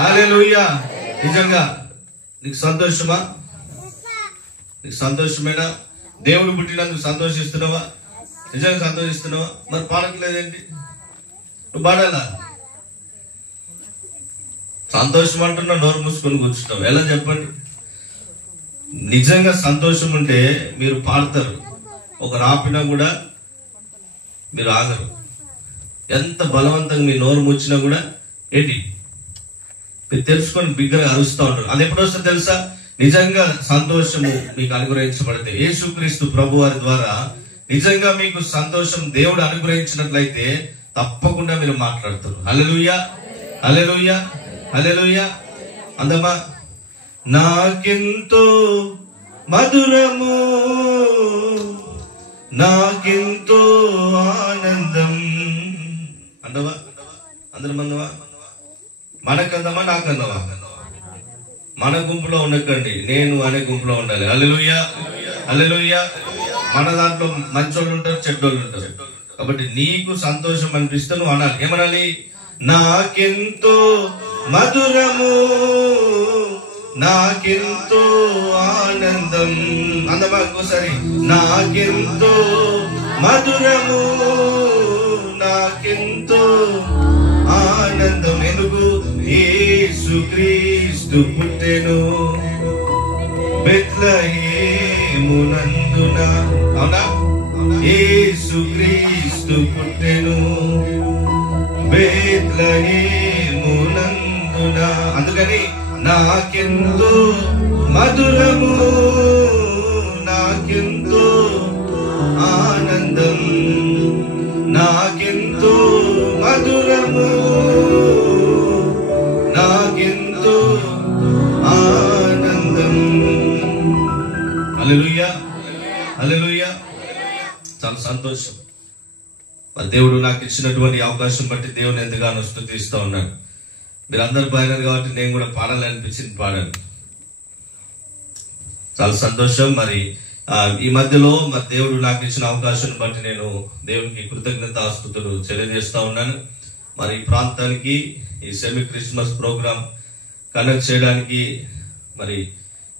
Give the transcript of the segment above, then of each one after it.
హల్లెలూయా. నిజంగా నీకు సంతోషమా? నీకు సంతోషమేనా? దేవుడు పుట్టినందుకు సంతోషిస్తున్నావా? నిజంగా సంతోషిస్తున్నావా? మరి పాడట్లేదేంటి? నువ్వు పాడాలా? సంతోషం అంటున్నా నోరు మూసుకొని కూర్చుంటావు. ఎలా చెప్పండి? నిజంగా సంతోషం ఉంటే మీరు పాడతారు. ఒకరు ఆపినా కూడా మీరు ఆగరు. ఎంత బలవంతంగా మీ నోరు మూచినా కూడా ఏంటి మీరు తెలుసుకొని బిగ్గరగా అరుస్తూ ఉంటారు. అది ఎప్పుడు వస్తుందో తెలుసా? నిజంగా సంతోషము మీకు అనుగ్రహించబడితే, యేసుక్రీస్తు ప్రభు వారి ద్వారా నిజంగా మీకు సంతోషం దేవుడు అనుగ్రహించినట్లయితే తప్పకుండా మీరు మాట్లాడతారు. హల్లెలూయా, హల్లెలూయా, హల్లెలూయా. అందమా? నాకెంతో మధురము, నాకెంతో ఆనందం అండవా? అందరం అందవా? మనకందమా నాకందవా? మన గుంపులో ఉండకండి, నేను అనే గుంపులో ఉండాలి. హల్లెలూయా, హల్లెలూయా. మన దాంట్లో మంచోళ్ళు ఉంటారు, చెడ్డోళ్ళు ఉంటారు. కాబట్టి నీకు సంతోషం అనిపిస్తే నువ్వు అనాలి. ఏమనాలి? నాకెంతో మధురము, నాకెంతో ఆనందం. అందమా? ఇంకోసారి. నాకెంతో మధురము, నాకెంతో ఆనందం. ఎందుకు? యేసుక్రీస్తు పుట్టెను బెత్లెహేమునందున. అవునా? యేసుక్రీస్తు పుట్టెను బెత్లెహేమునందున. అందుకని నాకెంతో మధురము, నాకెంతో ఆనందం, నాకెంతో మధురము, నాకెంతో ఆనందం. హల్లెలూయా, హల్లెలూయా. చాలా సంతోషం. మరి దేవుడు నాకు ఇచ్చినటువంటి అవకాశం బట్టి దేవుని ఎంతగానో స్తుతిస్తూ ఉన్నాను. మీరు అందరు పాడారు కాబట్టి నేను కూడా పాడాలనిపించింది, పాడాను. చాలా సంతోషం. మరి ఈ మధ్యలో మరి దేవుడు నాకు ఇచ్చిన అవకాశం బట్టి నేను దేవునికి కృతజ్ఞతాస్తుతులు తెలియజేస్తా ఉన్నాను. మరి ఈ ప్రాంతానికి ఈ సెమీ క్రిస్మస్ ప్రోగ్రామ్ కండక్ట్ చేయడానికి, మరి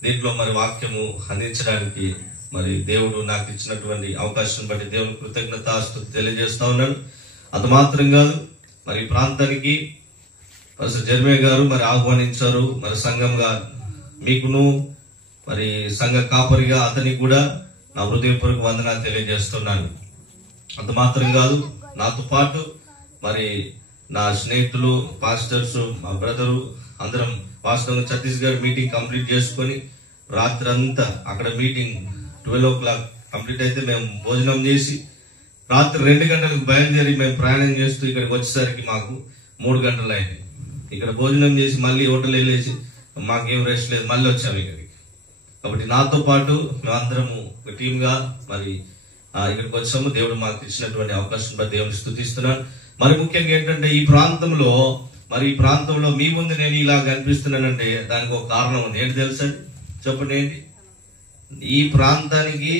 దీంట్లో మరి వాక్యము అందించడానికి మరి దేవుడు నాకు ఇచ్చినటువంటి అవకాశం బట్టి దేవుని కృతజ్ఞతాస్తుతి తెలియజేస్తా ఉన్నాను. అది మాత్రం కాదు, మరి ఈ ప్రాంతానికి పాస్టర్ జెర్మే గారు మరి ఆహ్వానించారు. మరి సంఘంగా మీకును మరి సంఘ కాపరిగా అతనికి కూడా నా హృదయపూర్వక వందనాలు తెలియజేస్తున్నాను. అంత మాత్రం కాదు, నాతో పాటు మరి నా స్నేహితులు, పాస్టర్స్, మా బ్రదరు అందరం వాస్తవంగా ఛత్తీస్గఢ్ మీటింగ్ కంప్లీట్ చేసుకొని రాత్రి అంతా అక్కడ మీటింగ్ 12 o'clock కంప్లీట్ అయితే మేము భోజనం చేసి రాత్రి 2 గంటలకు బయలుదేరి మేము ప్రయాణం చేస్తూ ఇక్కడికి వచ్చేసరికి మాకు 3 గంటలు అయింది. ఇక్కడ భోజనం చేసి మళ్ళీ హోటల్ వెళ్ళేసి మాకేం రెస్ట్ లేదు, మళ్ళీ వచ్చాము ఇక్కడికి. కాబట్టి నాతో పాటు మేమందరము ఒక టీమ్ గా మరి ఇక్కడికి వచ్చాము. దేవుడు మాకు ఇచ్చినటువంటి అవకాశం బట్టి దేవుని స్తుతిస్తున్నాను. మరి ముఖ్యంగా ఏంటంటే ఈ ప్రాంతంలో మీ ముందు నేను ఇలా కనిపిస్తున్నానంటే దానికి ఒక కారణం ఉంది. ఏంటి తెలుసా? చెప్పండి. ఏంటి? ఈ ప్రాంతానికి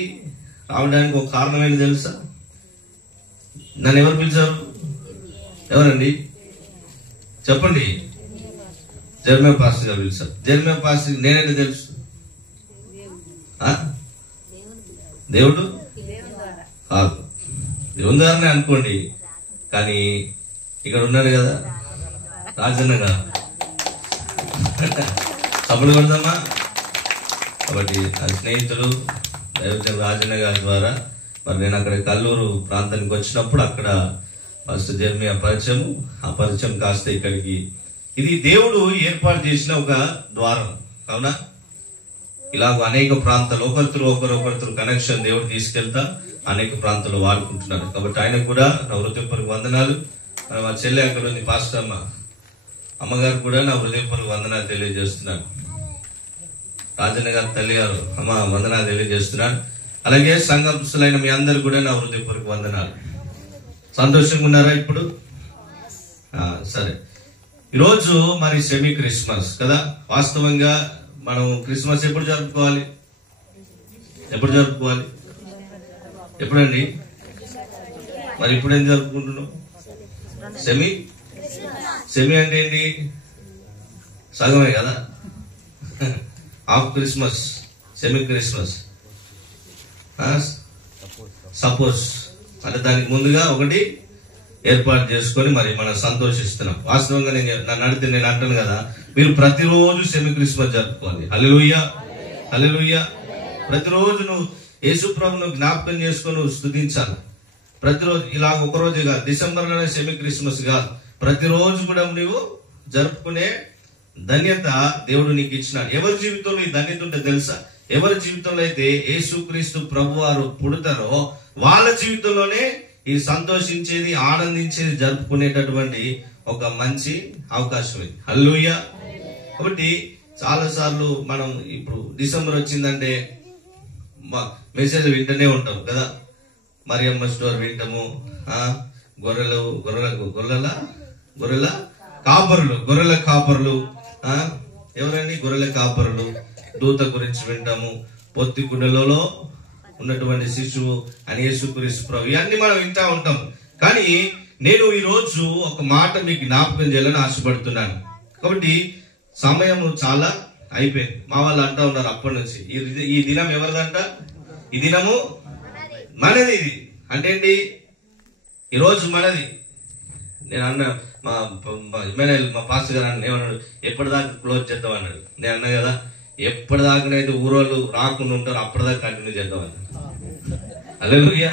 రావడానికి ఒక కారణం ఏంటి తెలుసా? నన్ను ఎవరు పిలిచారు? ఎవరండి? చెప్పండి. జెర్మే పాస్టర్ గారు పిలిచారు. జెర్మే పాస్టర్ నేనంటే తెలుసు. దేవుడు కాదు, దేవుని ద్వారానే అనుకోండి. కానీ ఇక్కడ ఉన్నాడు కదా రాజన్న గారు, సపోర్ట్ కొడదామా? కాబట్టి నా స్నేహితుడు దైవజన రాజన్న గారి ద్వారా మరి నేను అక్కడ కల్లూరు ప్రాంతానికి వచ్చినప్పుడు అక్కడ ఫస్ట్ జెర్మియా పరిచయం, ఆ పరిచయం కాస్త ఇక్కడికి. ఇది దేవుడు ఏర్పాటు చేసిన ఒక ద్వారం. అవునా? ఇలాగ అనేక ప్రాంతాలు ఒకరితో కనెక్షన్ దేవుడు తీసుకెళ్తా అనేక ప్రాంతాలు వాడుకుంటున్నారు. కాబట్టి ఆయనకు కూడా నా హృదయపూర్వక వందనాలు. మా చెల్లె అక్కడ ఉంది, పాస్టర్ అమ్మగారు కూడా నా హృదయపూర్వక వందనాలు తెలియజేస్తున్నాను. రాజన్న గారు తల్లి గారు అమ్మ వందనాలు తెలియజేస్తున్నాను. అలాగే సంఘస్థులైన మీ అందరు కూడా నా హృదయపూర్వక వందనాలు. సంతోషంగా ఉన్నారా ఇప్పుడు? సరే. ఈరోజు మరి సెమీ క్రిస్మస్ కదా. వాస్తవంగా మనం క్రిస్మస్ ఎప్పుడు జరుపుకోవాలి? ఎప్పుడండి? మరి ఇప్పుడు ఏం జరుపుకుంటున్నాం? సెమీ అంటే ఏంటి? సగమే కదా. Half Christmas, semi Christmas, suppose అంటే దానికి ముందుగా ఒకటి ఏర్పాటు చేసుకొని మరి మనం సంతోషిస్తున్నాం. వాస్తవంగా నన్ను అడిగితే నేను అంటాను కదా, మీరు ప్రతిరోజు సెమీ క్రిస్మస్ జరుపుకోవాలి. హల్లెలూయా, హల్లెలూయా. ప్రతిరోజు నువ్వు యేసు ప్రభువును జ్ఞాపకం చేసుకొని నువ్వు స్తుతించాలి. ప్రతిరోజు ఇలా ఒకరోజు కాదు, డిసెంబర్లోనే సెమీ క్రిస్మస్ కాదు, ప్రతిరోజు కూడా నువ్వు జరుపుకునే ధన్యత దేవుడు నీకు ఇచ్చినాడు. ఎవరి జీవితంలో ఈ ధన్యత ఉంటే తెలుసా? ఎవరి జీవితంలో అయితే యేసుక్రీస్తు ప్రభువారు పుడతారో వాళ్ళ జీవితంలోనే ఈ సంతోషించేది, ఆనందించేది, జరుపుకునేటటువంటి ఒక మంచి అవకాశం ఇది. హల్లెలూయా. కాబట్టి చాలా సార్లు మనం ఇప్పుడు డిసెంబర్ వచ్చిందంటే మెసేజ్ వింటూనే ఉంటాం కదా. మరియమ్మ స్టోర్ వింటాము, గొర్రెల కాపరులు ఎవరండి? గొర్రెల కాపరులు. దూత గురించి వింటాము, పొత్తి గుండెలలో ఉన్నటువంటి శిశువు అని యేసుక్రీస్తు ప్రభు, ఇవన్నీ మనం వింటా ఉంటాం. కానీ నేను ఈ రోజు ఒక మాట మీకు జ్ఞాపకం చేయాలని ఆశపడుతున్నాను. కాబట్టి సమయం చాలా అయిపోయింది. మా వాళ్ళు అంటా ఉన్నారు అప్పటి నుంచి, ఈ దినం ఎవరిదంట? ఈ దినము మనది. ఇది అంటే ఏంటి? ఈరోజు మనది. నేను అన్న మా పాస్టర్ గారు ఏమన్నాడు, ఎప్పటిదాకా క్లోజ్ చేద్దాం అన్నాడు. నేను అన్నా కదా, ఎప్పటిదాకానైతే ఊరోళ్ళు రాకుండా ఉంటారు అప్పటిదాకా కంటిన్యూ చేద్దాం అన్నాడు. హల్లెలూయా.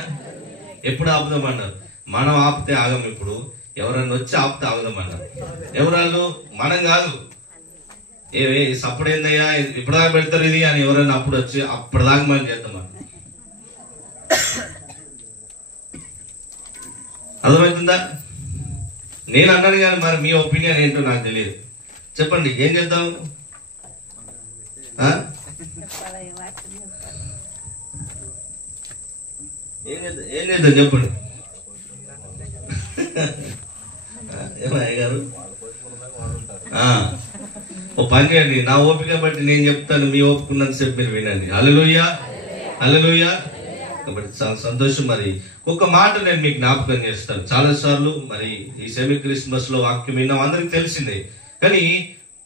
ఎప్పుడు ఆపుదామన్నారు? మనం ఆపితే ఆగం. ఇప్పుడు ఎవరన్నా వచ్చి ఆపితే ఆగుదామన్నారు. ఎవరాళ్ళు? మనం కాదు. సప్పుడేందయ్యా ఇప్పటిదాకా పెడతారు ఇది అని ఎవరైనా అప్పుడు వచ్చి అప్పటిదాకా మనం చేద్దామన్నారు. అర్థమవుతుందా? నేను అన్నాను కానీ మరి మీ ఒపీనియన్ ఏంటో నాకు తెలియదు. చెప్పండి, ఏం చేద్దాం? ఏం చేద్దాం చెప్పండి. ఏమయ్య గారు, ఓ పని చేయండి, నా ఓపిక బట్టి నేను చెప్తాను, మీ ఓపికన్నంత సేపు మీరు వినండి. హల్లెలూయా, హల్లెలూయా. కాబట్టి చాలా సంతోషం. మరి ఒక మాట నేను మీకు జ్ఞాపకం చేస్తాను. చాలా సార్లు మరి ఈ సెమీ క్రిస్మస్ లో వాక్యం విన్నాం, అందరికి తెలిసిందే. కానీ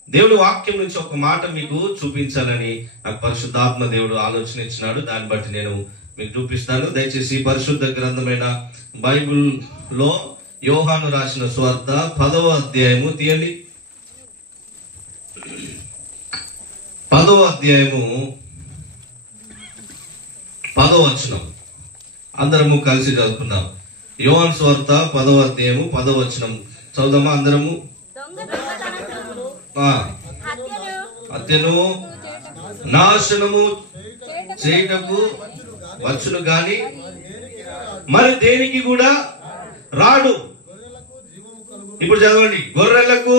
దేవుడు వాక్యం నుంచి ఒక మాట మీకు చూపించాలని నాకు పరిశుద్ధాత్మ దేవుడు ఆలోచన ఇచ్చినాడు. దాన్ని బట్టి నేను మీకు చూపిస్తాను. దయచేసి పరిశుద్ధ గ్రంథమైన బైబిల్ లో యోహాను రాసిన సువార్త 10వ అధ్యాయము తీయండి. 10వ అధ్యాయము 10వ వచనం అందరము కలిసి చదువుకుందాం. యోహాను సువార్త 10వ అధ్యాయము 10వ వచనం చదువుదామా అందరము? హత్యను నాశనము చేయటకు వచ్చును గాని మరి దేనికి కూడా రాడు. ఇప్పుడు చదవండి. గొర్రెలకు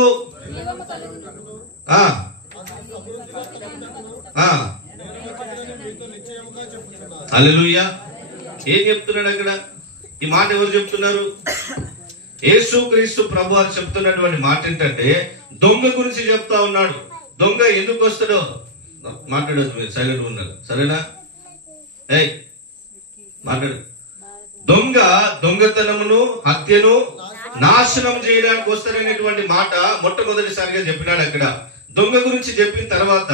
హల్లెలూయా. ఏం చెప్తున్నాడు అక్కడ? ఈ మాట ఎవరు చెప్తున్నారు? యేసుక్రీస్తు ప్రభువారు చెప్తున్నటువంటి మాట ఏంటంటే దొంగ గురించి చెప్తా ఉన్నాడు. దొంగ ఎందుకు వస్తాడో మాట్లాడదు, మీరు సైలెంట్ ఉన్నారు, సరేనా? మాట్లాడు. దొంగ దొంగతనమును హత్యను నాశనం చేయడానికి వస్తాడనేటువంటి మాట మొట్టమొదటిసారిగా చెప్పినాడు అక్కడ. దొంగ గురించి చెప్పిన తర్వాత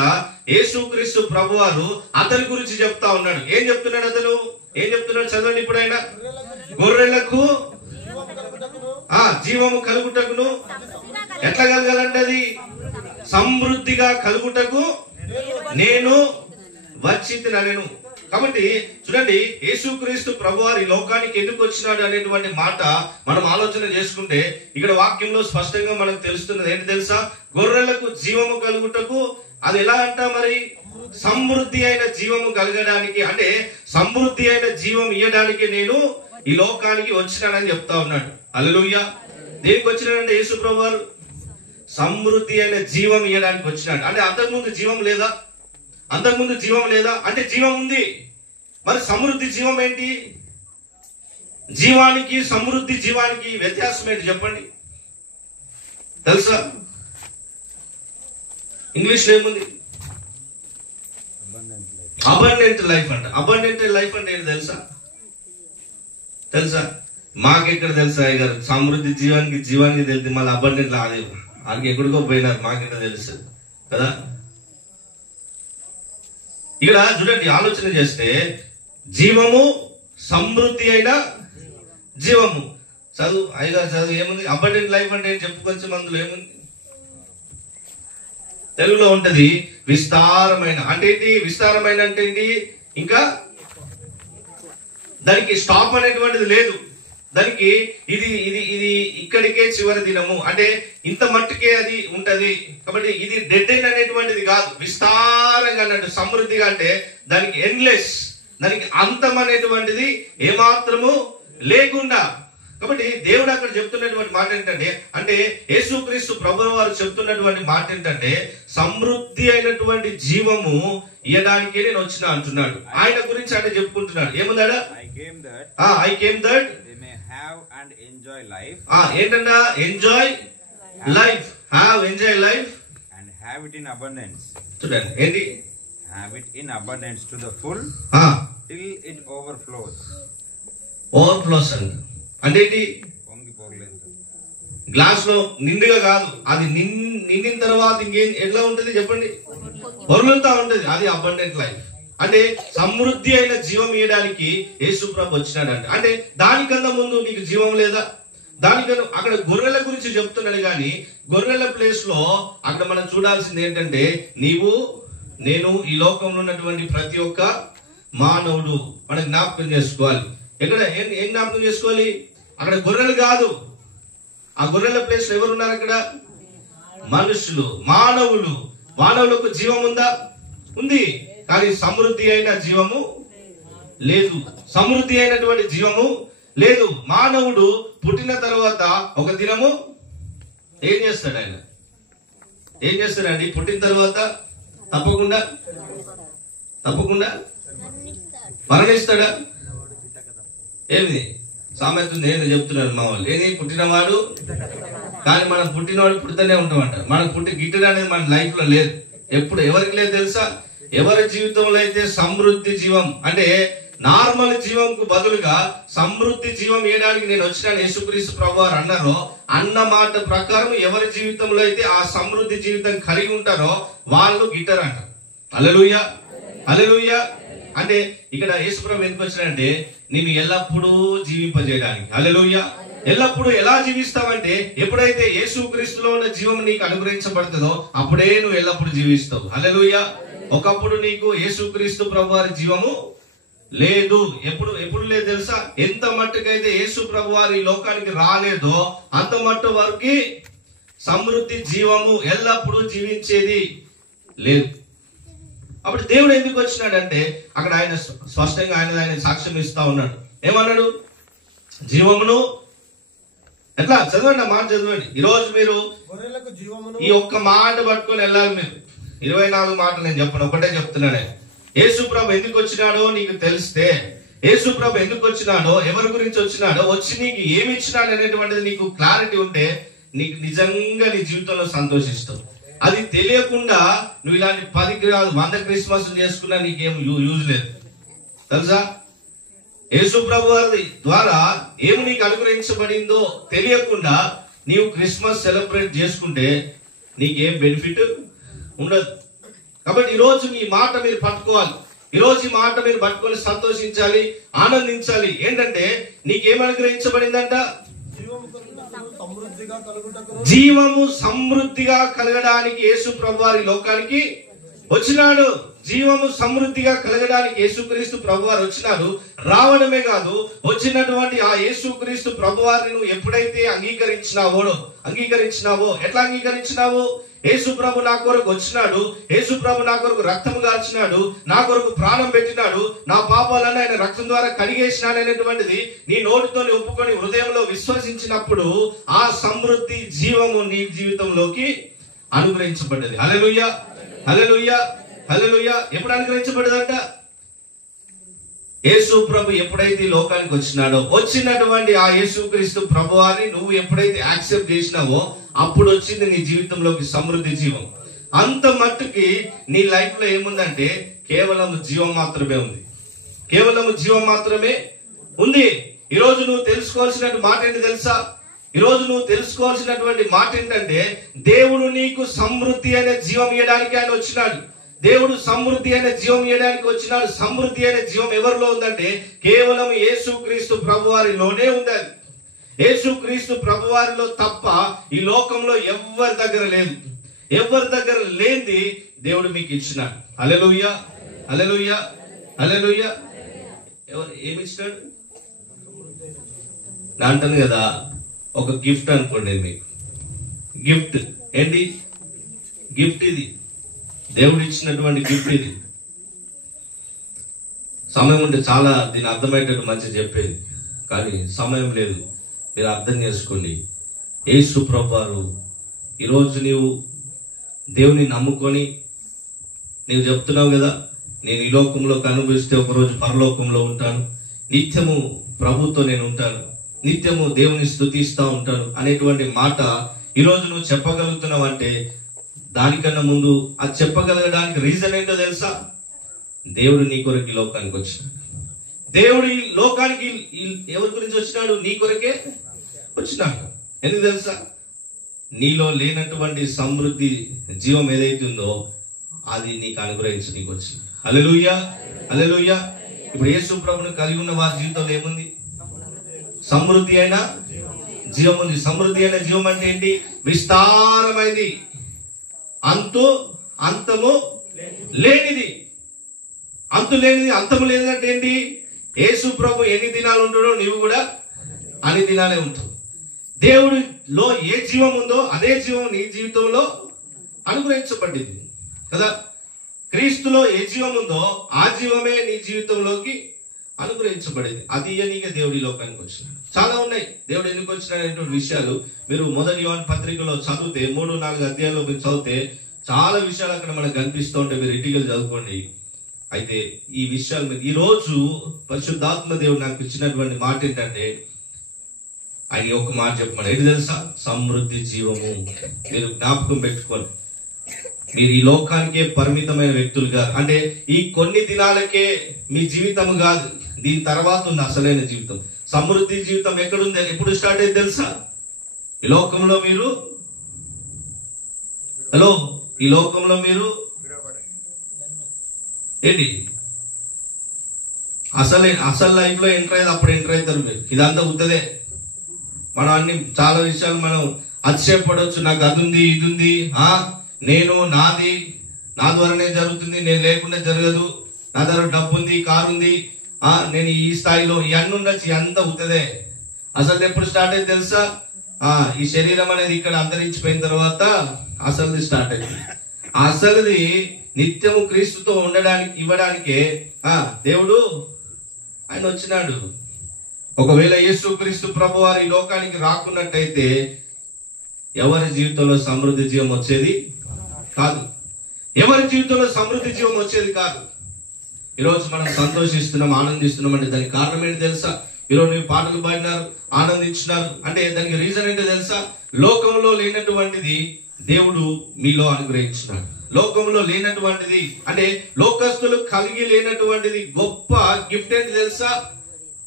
యేసుక్రీస్తు ప్రభువారు అతని గురించి చెప్తా ఉన్నాడు. ఏం చెప్తున్నాడు అతను? ఏం చెప్తున్నాడు చదవండి. ఇప్పుడైనా గొర్రెలకు జీవము కలుగుటకును ఎట్లా కలగాలంటే అది సమృద్ధిగా కలుగుటకు నేను వచ్చిన. కాబట్టి చూడండి, యేసుక్రీస్తు ప్రభువారు ఈ లోకానికి ఎందుకు వచ్చినాడు అనేటువంటి మాట మనం ఆలోచన చేసుకుంటే ఇక్కడ వాక్యంలో స్పష్టంగా మనకు తెలుస్తున్నది ఏంటి తెలుసా? గొర్రెలకు జీవము కలుగుటకు. అది ఎలా అంట మరి? సమృద్ధి అయిన జీవము కలగడానికి, అంటే సమృద్ధి అయిన జీవం ఇవ్వడానికి నేను ఈ లోకానికి వచ్చినానని చెప్తా ఉన్నాడు. హల్లెలూయా. దేనికి వచ్చినాడంటే యేసు ప్రభువారు సమృద్ధి అయిన జీవం ఇవ్వడానికి వచ్చినాడు. అంటే అంతకుముందు జీవం లేదా? అంతకుముందు జీవం లేదా? అంటే జీవం ఉంది. మరి సమృద్ధి జీవం ఏంటి? జీవానికి సమృద్ధి జీవానికి వ్యత్యాసం ఏంటి చెప్పండి? తెలుసా? ఇంగ్లీష్ లో ఏముంది? అబండెంట్ లైఫ్ అంట. అబండెంట్ లైఫ్ అంటే ఏంటి తెలుసా? మాకెక్కడ తెలుసా అయ్యగారు? సమృద్ధి జీవానికి తెలియదు, మళ్ళీ అబండెంట్ అది ఎక్కడికో పోయినారు, మాకెక్కడ తెలుసు? కదా. ఇక్కడ చూడండి, ఆలోచన చేస్తే జీవము, సమృద్ధి అయిన జీవము. చదువు అయ్యగారు చదువు ఏముంది? అబండెంట్ లైఫ్ అంటే ఏం చెప్పుకొచ్చే మందులు ఏముంది? తెలుగులో ఉంటది విస్తారమైన. అంటే ఏంటి విస్తారమైన? అంటే ఏంటి? ఇంకా దానికి స్టాప్ అనేటువంటిది లేదు. దానికి ఇది ఇది ఇది ఇక్కడికే చివరి దినము, అంటే ఇంత మట్టుకే అది ఉంటది. కాబట్టి ఇది డెడ్ ఎండ్ అనేటువంటిది కాదు, విస్తారంగా అన్నట్టు. సమృద్ధిగా అంటే దానికి ఎండ్లెస్, దానికి అంతం అనేటువంటిది ఏమాత్రము లేకుండా. కాబట్టి దేవుడు అక్కడ చెప్తున్నటువంటి మాట ఏంటంటే, అంటే యేసుక్రీస్తు ప్రభువు వారు చెప్తున్నటువంటి మాట ఏంటంటే, సమృద్ధి అయినటువంటి జీవము ఇవ్వడానికి నేను వచ్చిన అంటున్నాడు. ఆయన గురించి అంటే చెప్పుకుంటున్నాడు. ఏముందాడా? I came that they may have and enjoy life. ఏంటన్నా? Enjoy life, have, enjoy life and have it in abundance. చూడండి ఏంటి? Have it in abundance to the full till it overflows. Overflows అంటే ఏంటి? పొంగి పోగలేదు. గ్లాస్ లో నిండుగా కాదు, అది నిండిన తర్వాత ఇంకేం ఎట్లా ఉంటది చెప్పండి? పొర్లుతా ఉంటది. అది అబండెంట్ లైఫ్. అంటే సమృద్ధి అయిన జీవం ఇవ్వడానికి యేసు ప్రభు వచ్చినాడంట. అంటే దానికన్నా ముందు నీకు జీవం లేదా? దానికన్నా అక్కడ గొర్రెల గురించి చెప్తున్నాడు, కానీ గొర్రెల ప్లేస్ లో అక్కడ మనం చూడాల్సింది ఏంటంటే, నీవు నేను ఈ లోకంలో ఉన్నటువంటి ప్రతి ఒక్క మానవుడు మనం జ్ఞాపకం చేసుకోవాలి. ఎక్కడ ఏం జ్ఞాపకం చేసుకోవాలి? అక్కడ గొర్రెలు కాదు. ఆ గొర్రెల ప్లేస్ లో ఎవరు ఉన్నారు? అక్కడ మనుషులు, మానవులు. మానవులకు జీవం ఉందా? ఉంది, కానీ సమృద్ధి అయిన జీవము లేదు. సమృద్ధి అయినటువంటి జీవము లేదు. మానవుడు పుట్టిన తర్వాత ఒక దినము ఏం చేస్తాడు? ఆయన ఏం చేస్తాడండి? పుట్టిన తర్వాత తప్పకుండా మరణిస్తాడా? ఏమి సామెత నేను చెప్తున్నాను మా వాళ్ళు. ఏది? పుట్టినవాడు, కానీ మనం పుట్టినవాడు పుడుతూనే ఉంటామంట. మనం పుట్టి గిట్టడం అనేది మన లైఫ్ లో లేదు. ఎప్పుడు ఎవరికి లేదు తెలుసా? ఎవరి జీవితంలో అయితే సమృద్ధి జీవం, అంటే నార్మల్ జీవంకు బదులుగా సమృద్ధి జీవం ఇవ్వడానికి నేను వచ్చినాను యేసుక్రీస్తు ప్రభువారు అన్నారో, అన్న మాట ప్రకారం ఎవరి జీవితంలో అయితే ఆ సమృద్ధి జీవితం కలిగి ఉంటారో వాళ్ళు గిట్టరు అంట. హల్లెలూయా, హల్లెలూయా. అంటే ఇక్కడ యేసు ప్రభు ఎందుకు వచ్చినాడంటే, నేను ఎల్లప్పుడూ జీవింపజేయడానికి. హల్లెలూయా. ఎల్లప్పుడూ ఎలా జీవిస్తావంటే, ఎప్పుడైతే యేసుక్రీస్తులో ఉన్న జీవం నీకు అనుగ్రహించబడుతుందో అప్పుడే నువ్వు ఎల్లప్పుడూ జీవిస్తావు. హల్లెలూయా. ఒకప్పుడు నీకు యేసుక్రీస్తు ప్రభువారి జీవము లేదు. ఎప్పుడు లేదు తెలుసా? ఎంత మట్టుకైతే యేసు ప్రభువారు ఈ లోకానికి రాలేదో అంత మట్టు వరకు సమృద్ధి జీవము ఎల్లప్పుడూ జీవించేది లేదు. అప్పుడు దేవుడు ఎందుకు వచ్చినాడంటే, అక్కడ ఆయన స్పష్టంగా ఆయన సాక్ష్యం ఇస్తా ఉన్నాడు. ఏమన్నాడు? జీవమును ఎట్లా? చదవండి, ఆ మాట చదవండి. ఈరోజు మీరు ఈ ఒక్క మాట పట్టుకొని వెళ్ళాలి. మీరు 24 మాటలు నేను చెప్పను, ఒకటే చెప్తున్నాను. యేసు ప్రభు ఎందుకు వచ్చినాడో నీకు తెలిస్తే, యేసు ప్రభు ఎందుకు వచ్చినాడో, ఎవరి గురించి వచ్చినాడో, వచ్చి నీకు ఏమి ఇచ్చినాడు అనేటువంటిది నీకు క్లారిటీ ఉంటే నీకు నిజంగా నీ జీవితంలో సంతోషిస్తావు. అది తెలియకుండా నువ్వు ఇలాంటి 100 క్రిస్మస్ చేసుకున్నా నీకేం యూజ్ లేదు తెలుసా? యేసు ప్రభు వారి ద్వారా ఏమి నీకు అనుగ్రహించబడిందో తెలియకుండా నీవు క్రిస్మస్ సెలబ్రేట్ చేసుకుంటే నీకేం బెనిఫిట్ ఉండదు. కాబట్టి ఈరోజు ఈ మాట మీరు పట్టుకోవాలి. ఈరోజు ఈ మాట మీరు పట్టుకొని సంతోషించాలి, ఆనందించాలి. ఏంటంటే నీకేం అనుగ్రహించబడిందంట? జీవము సమృద్ధిగా కలగడానికి యేసు ప్రభువారి లోకానికి వచ్చినాడు. జీవము సమృద్ధిగా కలగడానికి యేసుక్రీస్తు ప్రభువారు వచ్చినారు. రావడమే కాదు, వచ్చినటువంటి ఆ యేసుక్రీస్తు ప్రభువారిని నువ్వు ఎప్పుడైతే అంగీకరించినావో, ఎట్లా అంగీకరించినావు? యేసు ప్రభు నా కొరకు వచ్చినాడు, యేసు ప్రభు నా కొరకు రక్తము గార్చినాడు, నా కొరకు ప్రాణం పెట్టినాడు, నా పాపాలను ఆయన రక్తం ద్వారా కడిగేసినాడు అనేటువంటిది నీ నోటితో ఒప్పుకొని హృదయంలో విశ్వసించినప్పుడు ఆ సమృద్ధి జీవము నీ జీవితంలోకి అనుగ్రహించబడ్డది. హల్లెలూయా, హల్లెలూయా, హల్లెలూయా. ఎప్పుడు అనుగ్రహించబడ్డదంట? యేసు ప్రభు ఎప్పుడైతే లోకానికి వచ్చినాడో, వచ్చినటువంటి ఆ యేసుక్రీస్తు ప్రభువారిని నువ్వు ఎప్పుడైతే యాక్సెప్ట్ చేసినావో అప్పుడు వచ్చింది నీ జీవితంలోకి సమృద్ధి జీవం. అంత మట్టుకి నీ లైఫ్ లో ఏముందంటే కేవలం జీవం మాత్రమే ఉంది. కేవలం జీవం మాత్రమే ఉంది. ఈరోజు నువ్వు తెలుసుకోవాల్సిన మాట ఏంటి తెలుసా? ఈరోజు నువ్వు తెలుసుకోవాల్సినటువంటి మాట ఏంటంటే, దేవుడు నీకు సమృద్ధి అనే జీవం ఇవ్వడానికి ఆయన వచ్చినాడు. దేవుడు సమృద్ధి అనే జీవం ఇవ్వడానికి వచ్చినాడు. సమృద్ధి అనే జీవం ఎవరిలో ఉందంటే కేవలం యేసుక్రీస్తు ప్రభువారిలోనే ఉండాలి. యేసుక్రీస్తు ప్రభువారిలో తప్ప ఈ లోకంలో ఎవరి దగ్గర లేదు. ఎవరి దగ్గర లేనిది దేవుడు మీకు ఇచ్చినాడు. హల్లెలూయా, హల్లెలూయా, హల్లెలూయా. ఎవరు ఏమి ఇచ్చినాడు అంటాను కదా, ఒక గిఫ్ట్ అనుకోండి. మీకు గిఫ్ట్ ఏంటి? గిఫ్ట్ ఇది దేవుడు ఇచ్చినటువంటి గిఫ్ట్ ఇది. సమయం ఉంటే చాలా దీన్ని అర్థమయ్యేటట్టు మంచిగా చెప్పేది, కానీ సమయం లేదు. మీరు అర్థం చేసుకోండి. యేసు ప్రభువారు ఈరోజు నీవు దేవుని నమ్ముకొని నీవు చెప్తున్నావు కదా, నేను ఈ లోకంలో కనుభవిస్తే ఒకరోజు పరలోకంలో ఉంటాను, నిత్యము ప్రభుతో నేను ఉంటాను, నిత్యము దేవుని స్తుతిస్తా ఉంటాను అనేటువంటి మాట ఈరోజు నువ్వు చెప్పగలుగుతున్నావు అంటే, దానికన్నా ముందు అది చెప్పగలగడానికి రీజన్ ఏంటో తెలుసా? దేవుడు నీ కొరకు ఈ లోకానికి వచ్చినాడు. దేవుడు ఈ లోకానికి ఎవరి గురించి వచ్చినాడు? నీ కొరకే వచ్చినాడు. ఎందుకు తెలుసా? నీలో లేనటువంటి సమృద్ధి జీవం ఏదైతే ఉందో అది నీకు అనుగ్రహించి నీకు వచ్చింది. హల్లెలూయా, హల్లెలూయా. ఇప్పుడు యేసు ప్రభువును కలిగి ఉన్న వారి జీవితంలో ఏముంది? సమృద్ధి అయిన జీవం ఉంది. సమృద్ధి అయిన జీవం అంటే ఏంటి? విస్తారమైనది, అంతము లేనిది. అంతు లేనిది, అంతము లేనిది అంటే ఏంటి? యేసు ప్రభు ఎన్ని దినాలు ఉంటాడో నీవు కూడా అన్ని దినాలే ఉంటావు. దేవుడిలో ఏ జీవం ఉందో అదే జీవం నీ జీవితంలో అనుగ్రహించబడింది కదా. క్రీస్తులో ఏ జీవం ఉందో ఆ జీవమే నీ జీవితంలోకి అనుగ్రహించబడింది. అది ఇయనీగా దేవుడి లోకానికి వచ్చినాడు. చాలా ఉన్నాయి దేవుడు ఎందుకు వచ్చినాడనేటువంటి విషయాలు. మీరు మొదటి యోహాను పత్రికలో చదివితే 3-4 అధ్యాయాల్లో మీరు చదివితే చాలా విషయాలు అక్కడ మనకు కనిపిస్తూ ఉంటే మీరు ఇంటికి చదువుకోండి. అయితే ఈ విషయాలు మీద ఈ రోజు పరిశుద్ధాత్మ దేవుడు నాకు ఇచ్చినటువంటి మాట ఏంటంటే, ఆయన ఒక మాట చెప్పమని ఏంటి తెలుసా? సమృద్ధి జీవము. మీరు జ్ఞాపకం పెట్టుకోండి. మీరు ఈ లోకానికే పరిమితమైన వ్యక్తులు కాదు. అంటే ఈ కొన్ని దినాలకే మీ జీవితం కాదు, దీని తర్వాత ఉంది అసలైన జీవితం. సమృద్ధి జీవితం ఎక్కడుంది? ఎప్పుడు స్టార్ట్ అయింది తెలుసా? ఈ లోకంలో మీరు ఈ లోకంలో మీరు ఏంటి అసలు లైఫ్ లో ఎంటర్ అయ్యేది అప్పుడు ఎంటర్ అవుతారు మీరు. ఇదంతా ఉత్తదే. మనం అన్ని చాలా విషయాలు మనం అతిశయపడవచ్చు. నాకు అది ఉంది, ఇది ఉంది, నేను నాది, నా ద్వారానే జరుగుతుంది, నేను లేకుండా జరగదు, నా దగ్గర డబ్బు ఉంది, కారు ఉంది, నేను ఈ స్థాయిలో ఇవన్నీ ఉండొచ్చు. అంతా ఉత్తదే. అసలు ఎప్పుడు స్టార్ట్ అయింది తెలుసా? ఈ శరీరం అనేది ఇక్కడ అంతరించిపోయిన తర్వాత అసలుది స్టార్ట్ అయింది. అసలుది నిత్యము క్రీస్తుతో ఉండడానికి ఇవ్వడానికే దేవుడు ఆయన వచ్చినాడు. ఒకవేళ యేసు క్రీస్తు ప్రభు వారి లోకానికి రాకున్నట్టయితే ఎవరి జీవితంలో సమృద్ధి జీవం వచ్చేది కాదు. ఎవరి జీవితంలో సమృద్ధి జీవం వచ్చేది కాదు. ఈరోజు మనం సంతోషిస్తున్నాం, ఆనందిస్తున్నాం అంటే దానికి కారణం ఏంటి తెలుసా? ఈరోజు మీరు పాటలు పాడినారు, ఆనందించినారు అంటే దానికి రీజన్ ఏంటో తెలుసా? లోకంలో లేనటువంటిది దేవుడు మీలో అనుగ్రహించినాడు. లోకంలో లేనటువంటిది అంటే లోకస్తులు కలిగి లేనటువంటిది గొప్ప గిఫ్ట్ ఏంటి తెలుసా?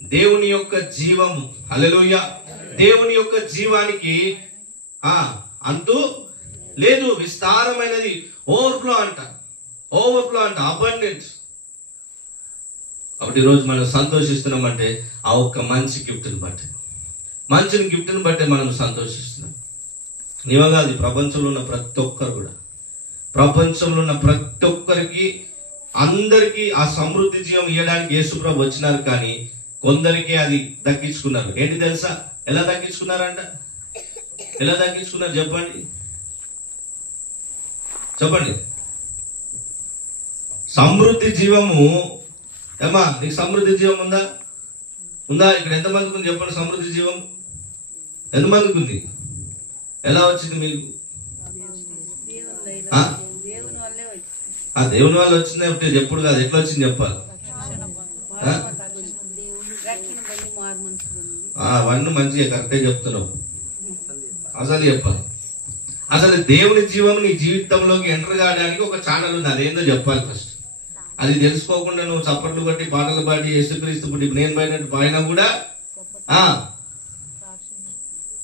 దేవుని యొక్క జీవము. హల్లెలూయా. దేవుని యొక్క జీవానికి అంతు లేదు, విస్తారమైనది, ఓవర్ఫ్లో అంట, అబండెన్స్. కాబట్టి ఈరోజు మనం సంతోషిస్తున్నామంటే ఆ ఒక్క మంచి గిఫ్ట్ని బట్టి, మంచి గిఫ్ట్ని బట్టి మనం సంతోషిస్తున్నాం. నిజంగా అది ప్రపంచంలో ఉన్న ప్రతి ఒక్కరు కూడా, ప్రపంచంలో ఉన్న ప్రతి ఒక్కరికి అందరికీ ఆ సమృద్ధి జీవం ఇవ్వడానికి యేసుప్రభు వచ్చినారు. కానీ కొందరికి అది దక్కించుకున్నారు. ఏంటి తెలుసా? ఎలా దక్కించుకున్నారంట? ఎలా దక్కించుకున్నారు చెప్పండి, చెప్పండి. సమృద్ధి జీవము. ఏమా నీకు సమృద్ధి జీవం ఉందా? ఇక్కడ ఎంతమందికి ఉంది చెప్పండి? సమృద్ధి జీవం ఎంతమందికి ఉంది? ఎలా వచ్చింది మీకు? దేవుని వల్ల వచ్చింది అంటే చెప్పుడు కాదు, ఎట్లా వచ్చింది చెప్పాలి. అవన్నీ మంచిగా కరెక్టే చెప్తున్నావు. అసలు చెప్పాలి. అసలు దేవుని జీవం నీ జీవితంలోకి ఎంటర్ కావడానికి ఒక ఛానల్ ఉంది, అదేందో చెప్పాలి ఫస్ట్. అది తెలుసుకోకుండా నువ్వు చప్పట్లు కొట్టి పాటలు పాడి యేసుక్రీస్తు పుట్టి నేను పోయినట్టు పోయినా కూడా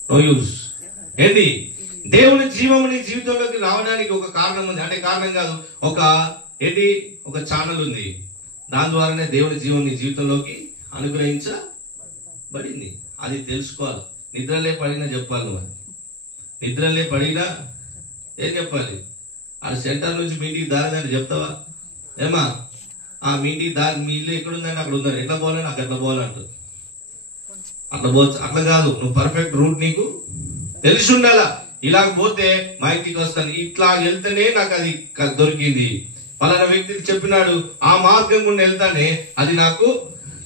నో యూజ్. ఏంటి? దేవుని జీవము నీ జీవితంలోకి రావడానికి ఒక కారణం ఉంది. అంటే కారణం కాదు, ఒక ఛానల్ ఉంది. దాని ద్వారానే దేవుని జీవం నీ జీవితంలోకి అనుగ్రహించబడింది. అది తెలుసుకోవాలి. నిద్రలే పడినా చెప్పాలి. నువ్వు నిద్రలే పడినా ఏం చెప్పాలి? ఆ సెంటర్ నుంచి మీ ఇంటికి దారిదని చెప్తావా? ఏమా మీ ఇంటికి దారి, మీ ఇల్లు ఎక్కడుందంటే అక్కడ ఉందని, ఎట్లా పోవాలని నాకు ఎట్లా పోవాలంటుంది. అట్లా పోవచ్చు. అట్లా కాదు, నువ్వు పర్ఫెక్ట్ రూట్ నీకు తెలిసి ఉండాలా. ఇలాగ పోతే మా ఇంటికి వస్తాను, ఇట్లా వెళ్తేనే నాకు అది దొరికింది, పలానా వ్యక్తికి చెప్పినాడు, ఆ మార్గం గుండా వెళ్తానే అది నాకు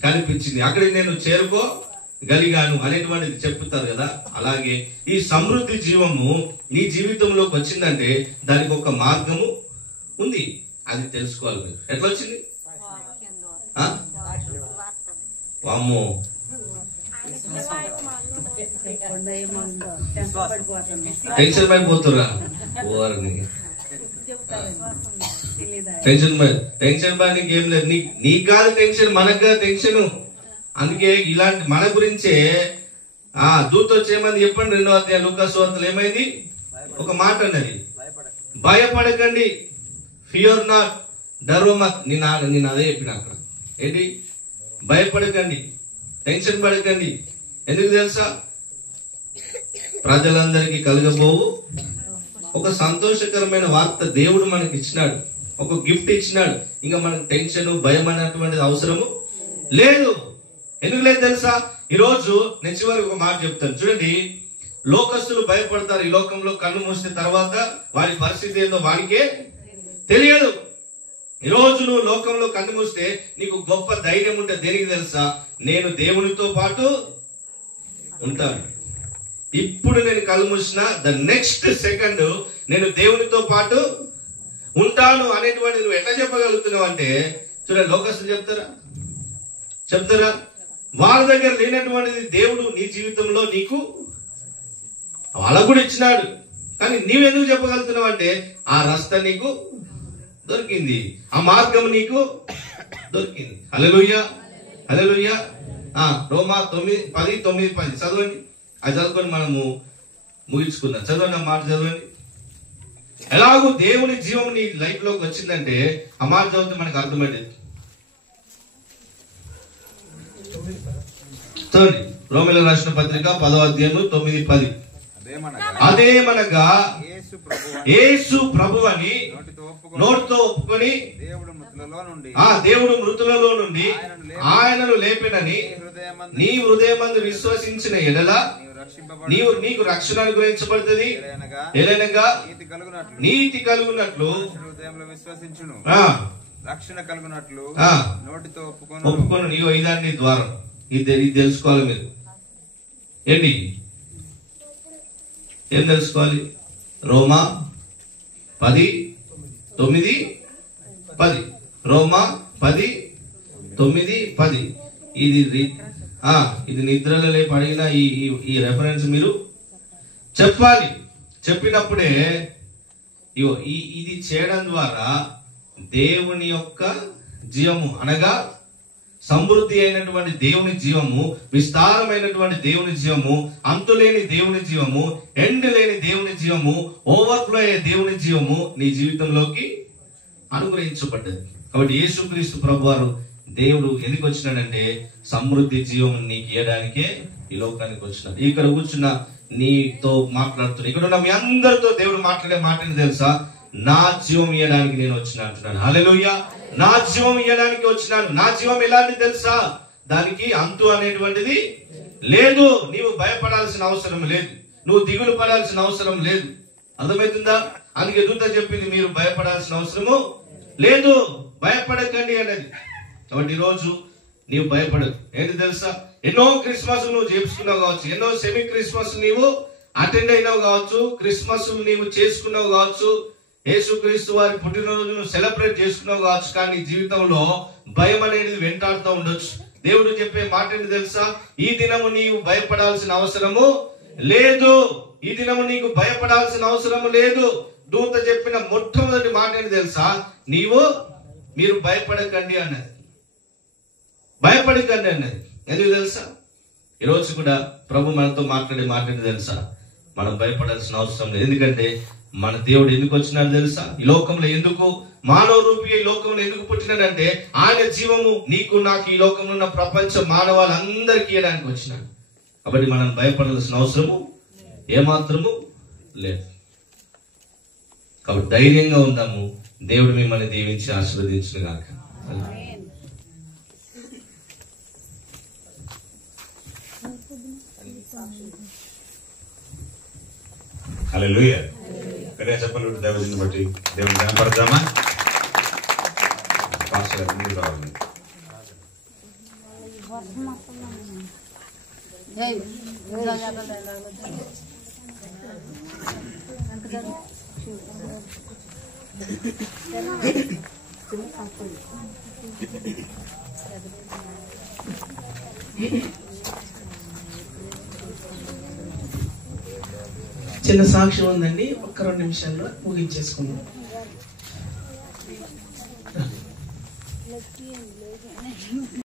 కనిపించింది, అక్కడికి నేను చేరుకోగలిగాను అనేటువంటిది చెప్తారు కదా. అలాగే ఈ సమృద్ధి జీవము నీ జీవితంలోకి వచ్చిందంటే దానికి ఒక మార్గము ఉంది. అది తెలుసుకోవాలి. మీరు ఎట్లా వచ్చింది? వామ్మో, టెన్షన్ పడిపోతురా. టెన్షన్ పడడానికి ఏం లేదు. నీకు కాదు టెన్షన్, మనకు కాదు టెన్షన్. అందుకే ఇలాంటి మన గురించే దూత వచ్చి ఏమైంది చెప్పండి. 2వ అధ్యాయం లూకాసు వార్తలో ఏమైంది? ఒక మాట అన్నది, భయపడకండి, ఫియర్ నాట్, డరో మత్. నేను అదే చెప్పిన అక్కడ. ఏంటి? భయపడకండి, టెన్షన్ పడకండి. ఎందుకు తెలుసా? ప్రజలందరికీ కలగబోవు ఒక సంతోషకరమైన వార్త దేవుడు మనకి ఇచ్చినాడు, ఒక గిఫ్ట్ ఇచ్చినాడు. ఇంకా మనకు టెన్షన్, భయం అనేటువంటిది అవసరము లేదు. ఎందుకు లేదు తెలుసా? ఈరోజు నేను చివరికి ఒక మాట చెప్తాను చూడండి. లోకస్తులు భయపడతారు. ఈ లోకంలో కన్ను మూస్తే తర్వాత వాడి పరిస్థితి ఏదో వాడికే తెలియదు. ఈరోజు నువ్వు లోకంలో కన్ను మూస్తే నీకు గొప్ప ధైర్యం ఉంటే దేనికి తెలుసా? నేను దేవునితో పాటు ఉంటాను. ఇప్పుడు నేను కళ్ళు మూసిన ద నెక్స్ట్ సెకండ్ నేను దేవునితో పాటు ఉంటాను అనేటువంటి నువ్వు ఎట్లా చెప్పగలుగుతున్నావు అంటే, చూడండి, లోకస్తులు చెప్తారా? వాళ్ళ దగ్గర లేనటువంటిది దేవుడు నీ జీవితంలో నీకు వాళ్ళకు కూడా ఇచ్చినాడు. కానీ నీవెందుకు చెప్పగలుగుతున్నావు అంటే ఆ రస్తా నీకు దొరికింది, ఆ మార్గం నీకు దొరికింది. హల్లెలూయా, హల్లెలూయా. రోమా 9:10 చదవండి. అది చదువుకొని మనము ముగించుకుందాం. చదవండి, ఆ మాట చదవండి. ఎలాగూ దేవుని జీవం నీ లైఫ్ లోకి వచ్చిందంటే ఆ మాట చదివితే మనకు అర్థమైంది. చూడండి, రోమీయులకు రాసిన పత్రిక 10వ అధ్యాయం 9-10. అదేమనగా యేసు ప్రభువని నోటితో ఒప్పుకొని దేవుడు మృతులలో నుండి ఆయనను లేపెనని నీ హృదయమందు విశ్వసించిన ఎడల నీకు రక్షణ అనుగ్రహించబడుతుంది. ఎలనగా నీతి కలుగునట్లు రక్షణ కలుగునట్లు నోటితో ఒప్పుకొని నీవు ఇదాన్ని ద్వారం. ఇది తెలుసుకోవాలి మీరు. ఏంటి? ఏం తెలుసుకోవాలి? రోమా 10:9-10. రోమా 10:9-10. ఇది నిద్రలో లేపి అడిగిన ఈ రెఫరెన్స్ మీరు చెప్పాలి. చెప్పినప్పుడే ఇది చేయడం ద్వారా దేవుని యొక్క జీవము అనగా సమృద్ధి అయినటువంటి దేవుని జీవము, విస్తారమైనటువంటి దేవుని జీవము, అంతులేని దేవుని జీవము, ఎండ్ లేని దేవుని జీవము, ఓవర్ఫ్లో అయ్యే దేవుని జీవము నీ జీవితంలోకి అనుగ్రహించబడ్డది. కాబట్టి యేసుక్రీస్తు ప్రభువారు దేవుడు ఎందుకు వచ్చినాడంటే సమృద్ధి జీవం నీకు ఇవ్వడానికే ఈ లోకానికి వచ్చినాడు. ఇక్కడ కూర్చున్న నీతో మాట్లాడుతున్నా, ఇక్కడ ఉన్న మీ అందరితో దేవుడు మాట్లాడే మాటని తెలుసా? నా జీవం ఇవ్వడానికి నేను వచ్చిన అంటున్నాను. హల్లెలూయా. నా జీవం ఇవ్వడానికి వచ్చినాను. నా జీవం ఎలాంటి తెలుసా? దానికి అంతు అనేటువంటిది లేదు. నీవు భయపడాల్సిన అవసరం లేదు, నువ్వు దిగులు పడాల్సిన అవసరం లేదు. అర్థమవుతుందా? అందుకే దూత చెప్పింది, మీరు భయపడాల్సిన అవసరము లేదు, భయపడకండి అనేది. కాబట్టి ఈరోజు నీవు భయపడదు. ఏంటి తెలుసా? ఎన్నో క్రిస్మస్ నువ్వు చేసుకున్నావు కావచ్చు, ఎన్నో సెమీ క్రిస్మస్ నీవు అటెండ్ అయినావు కావచ్చు, క్రిస్మస్ నీవు చేసుకున్నావు కావచ్చు, యేసుక్రీస్తు వారి పుట్టినరోజును సెలబ్రేట్ చేసుకున్నావు కావచ్చు. కానీ జీవితంలో భయం అనేది వెంటాడుతూ ఉండొచ్చు. దేవుడు చెప్పే మాట ఏంటి తెలుసా? ఈ దినము నీవు భయపడాల్సిన అవసరము లేదు, ఈ దినము నీకు భయపడాల్సిన అవసరము లేదు. దూత చెప్పిన మొట్టమొదటి మాట ఏంటి తెలుసా? మీరు భయపడకండి అన్నది. భయపడకండి అన్నది. ఎందుకు తెలుసా? ఈరోజు కూడా ప్రభు మనతో మాట్లాడి తెలుసా, మనం భయపడాల్సిన అవసరం లేదు. ఎందుకంటే మన దేవుడు ఎందుకు వచ్చినాడు తెలుసా? ఈ లోకంలో ఎందుకు మానవ రూపి ఈ లోకంలో ఎందుకు పుట్టినాడంటే ఆయన జీవము నీకు నాకు ఈ లోకంలో ఉన్న ప్రపంచ మానవాళ్ళందరికీ ఇవ్వడానికి వచ్చినాడు. కాబట్టి మనం భయపడాల్సిన అవసరము ఏమాత్రము లేదు. కాబట్టి ధైర్యంగా ఉందాము. దేవుడు మిమ్మల్ని దీవించి ఆశీర్వదించును గాక. హల్లెలూయా. కరే చెప్పలు దైవజనుని బట్టి దేవుని కనపడదామా? పాస్టర్ గారు మీరు కావాలి. చిన్న సాక్ష్యం ఉందండి, ఒక్క 2 నిమిషాల్లో ముగించేసుకుందాం.